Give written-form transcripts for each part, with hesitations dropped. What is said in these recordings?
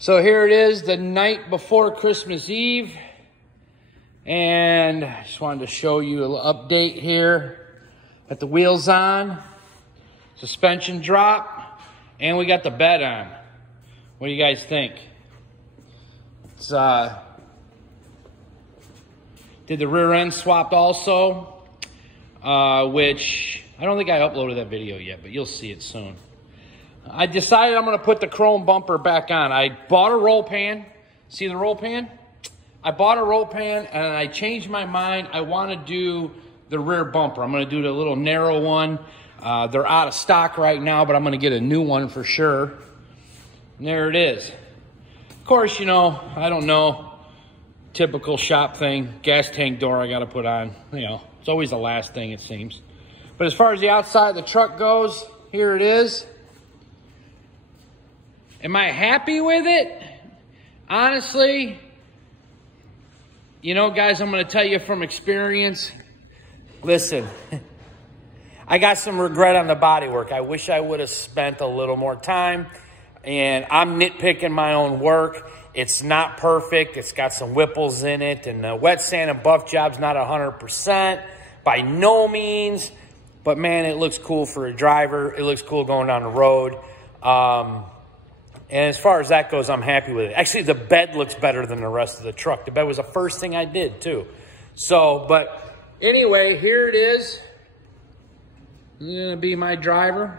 So here it is, the night before Christmas Eve. And I just wanted to show you a little update here. Got the wheels on, suspension drop, and we got the bed on. What do you guys think? It's, did the rear end swapped also, which I don't think I uploaded that video yet, but you'll see it soon. I decided I'm going to put the chrome bumper back on. I bought a roll pan. See the roll pan? I bought a roll pan and I changed my mind. I want to do the rear bumper. I'm going to do the little narrow one. They're out of stock right now, but I'm going to get a new one for sure. And there it is. Of course, you know, I don't know. Typical shop thing. Gas tank door I got to put on. You know, it's always the last thing it seems. But as far as the outside of the truck goes, here it is. Am I happy with it? Honestly, you know, guys, I'm going to tell you from experience. Listen, I got some regret on the bodywork. I wish I would have spent a little more time. And I'm nitpicking my own work. It's not perfect. It's got some whipples in it. And the wet sand and buff job's not 100%. By no means. But, man, it looks cool for a driver. It looks cool going down the road. And as far as that goes, I'm happy with it. Actually, the bed looks better than the rest of the truck. The bed was the first thing I did, too. So, but anyway, here it is. This is going to be my driver.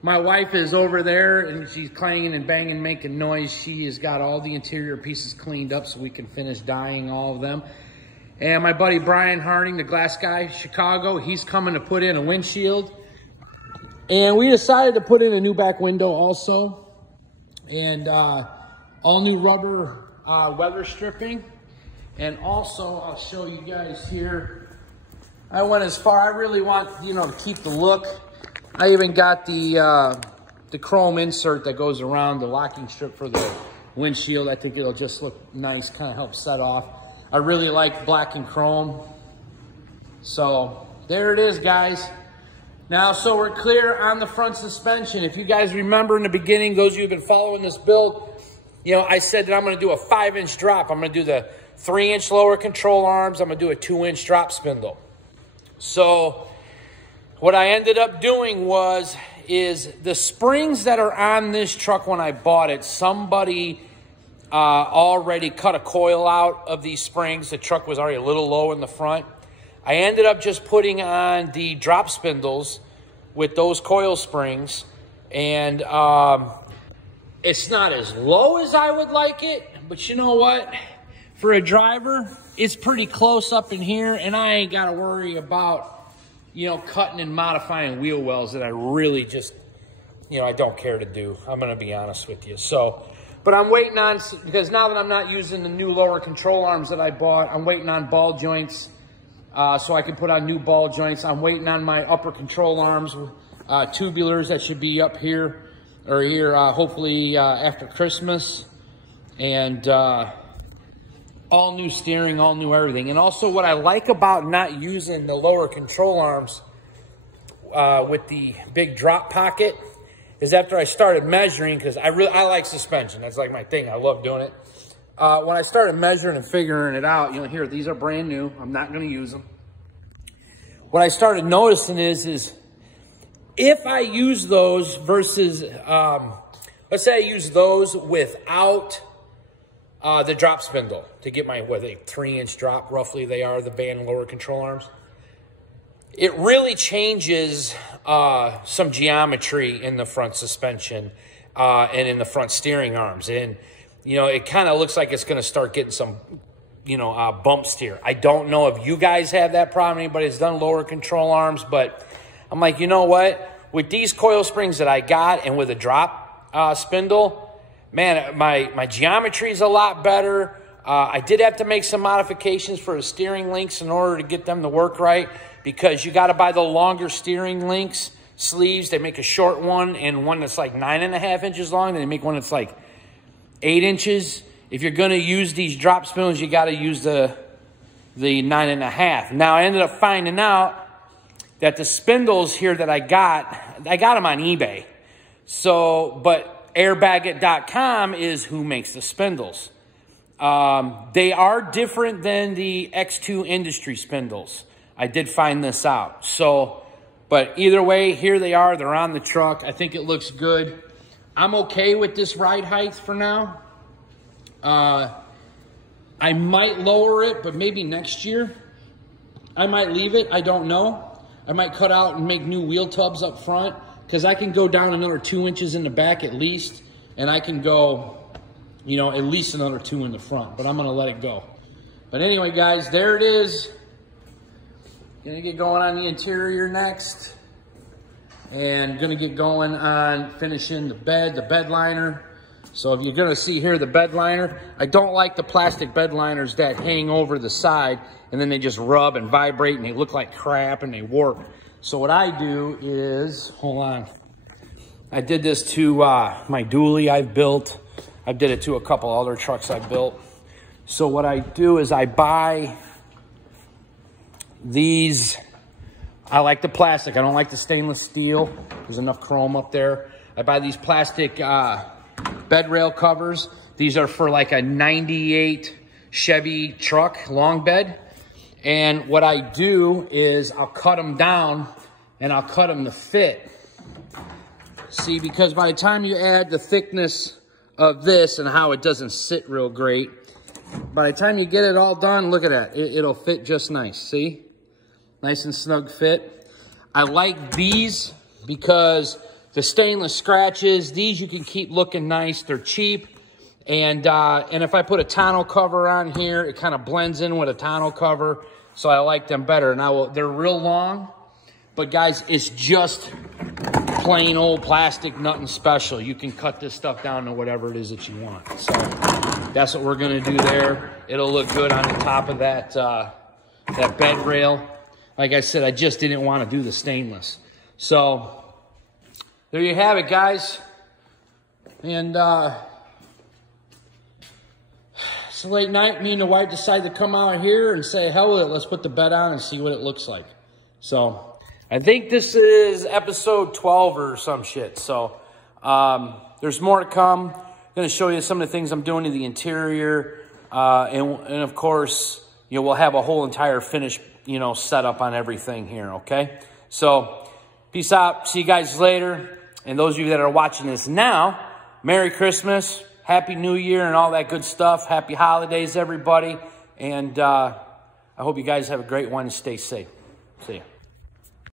My wife is over there, and she's clanging and banging, making noise. She has got all the interior pieces cleaned up so we can finish dyeing all of them. And my buddy Brian Harding, the glass guy, Chicago, he's coming to put in a windshield. And we decided to put in a new back window also. And all new rubber weather stripping. And also, I'll show you guys here. I went as far, I really want, you know, to keep the look. I even got the chrome insert that goes around the locking strip for the windshield. I think it'll just look nice, kind of help set off. I really like black and chrome. So there it is, guys. Now, so we're clear on the front suspension. If you guys remember in the beginning, those of you who've been following this build, you know, I said that I'm going to do a 5-inch drop. I'm going to do the 3-inch lower control arms. I'm going to do a 2-inch drop spindle. So what I ended up doing is the springs that are on this truck when I bought it, somebody already cut a coil out of these springs. The truck was already a little low in the front. I ended up just putting on the drop spindles with those coil springs. And it's not as low as I would like it. But you know what? For a driver, it's pretty close up in here. And I ain't got to worry about, you know, cutting and modifying wheel wells that I really just, you know, I don't care to do. I'm going to be honest with you. So, but I'm waiting on, because now that I'm not using the new lower control arms that I bought, I'm waiting on ball joints so I can put on new ball joints. I'm waiting on my upper control arms, tubulars that should be up here, or here hopefully after Christmas. And all new steering, all new everything. And also what I like about not using the lower control arms with the big drop pocket is after I started measuring, because I like suspension. That's like my thing. I love doing it. When I started measuring and figuring it out, you know, here, these are brand new. I'm not going to use them. What I started noticing is if I use those versus, let's say I use those without the drop spindle to get my, what, 3-inch drop, roughly they are, the band lower control arms. It really changes some geometry in the front suspension and in the front steering arms. And, you know, it kind of looks like it's going to start getting some, you know, bumps here. I don't know if you guys have that problem, anybody that's done lower control arms, but I'm like, you know what? With these coil springs that I got and with a drop spindle, man, my geometry is a lot better. I did have to make some modifications for the steering links in order to get them to work right, because you got to buy the longer steering links, sleeves. They make a short one and one that's like 9.5 inches long. Then they make one that's like 8 inches. If you're going to use these drop spindles, you got to use the 9.5. Now, I ended up finding out that the spindles here that I got them on eBay. So, but Airbagit.com is who makes the spindles. They are different than the X2 Industry spindles. I did find this out. So, but either way, here they are. They're on the truck. I think it looks good. I'm okay with this ride height for now. I might lower it, but maybe next year. I might leave it. I don't know. I might cut out and make new wheel tubs up front, because I can go down another 2 inches in the back at least, and I can go, you know, at least another 2 in the front, but I'm going to let it go. But anyway, guys, there it is. Gonna get going on the interior next, and gonna get going on finishing the bed liner. So if you're gonna see here the bed liner, I don't like the plastic bed liners that hang over the side and then they just rub and vibrate and they look like crap and they warp. So what I do is, hold on, I did this to my dually I've built. I did it to a couple other trucks I built. So what I do is I buy these. I like the plastic. I don't like the stainless steel. There's enough chrome up there. I buy these plastic bed rail covers. These are for like a 98 Chevy truck, long bed. And what I do is I'll cut them down and I'll cut them to fit. See, because by the time you add the thickness of this and how it doesn't sit real great, by the time you get it all done, look at that. It'll fit just nice, see? Nice and snug fit. I like these because the stainless scratches, these you can keep looking nice. They're cheap. And if I put a tonneau cover on here, it kind of blends in with a tonneau cover. So I like them better. Now, they're real long. But guys, it's just plain old plastic, nothing special. You can cut this stuff down to whatever it is that you want. So that's what we're going to do there. It'll look good on the top of that, that bed rail. Like I said, I just didn't want to do the stainless. So there you have it, guys. And it's a late night. Me and the wife decided to come out here and say, hell with it. Let's put the bed on and see what it looks like. So I think this is episode 12 or some shit. So there's more to come. I'm going to show you some of the things I'm doing to the interior. And of course, you know, we'll have a whole entire finished, you know, setup on everything here, okay? So peace out. See you guys later. And those of you that are watching this now, Merry Christmas, Happy New Year, and all that good stuff. Happy holidays, everybody. And I hope you guys have a great one and stay safe. See ya.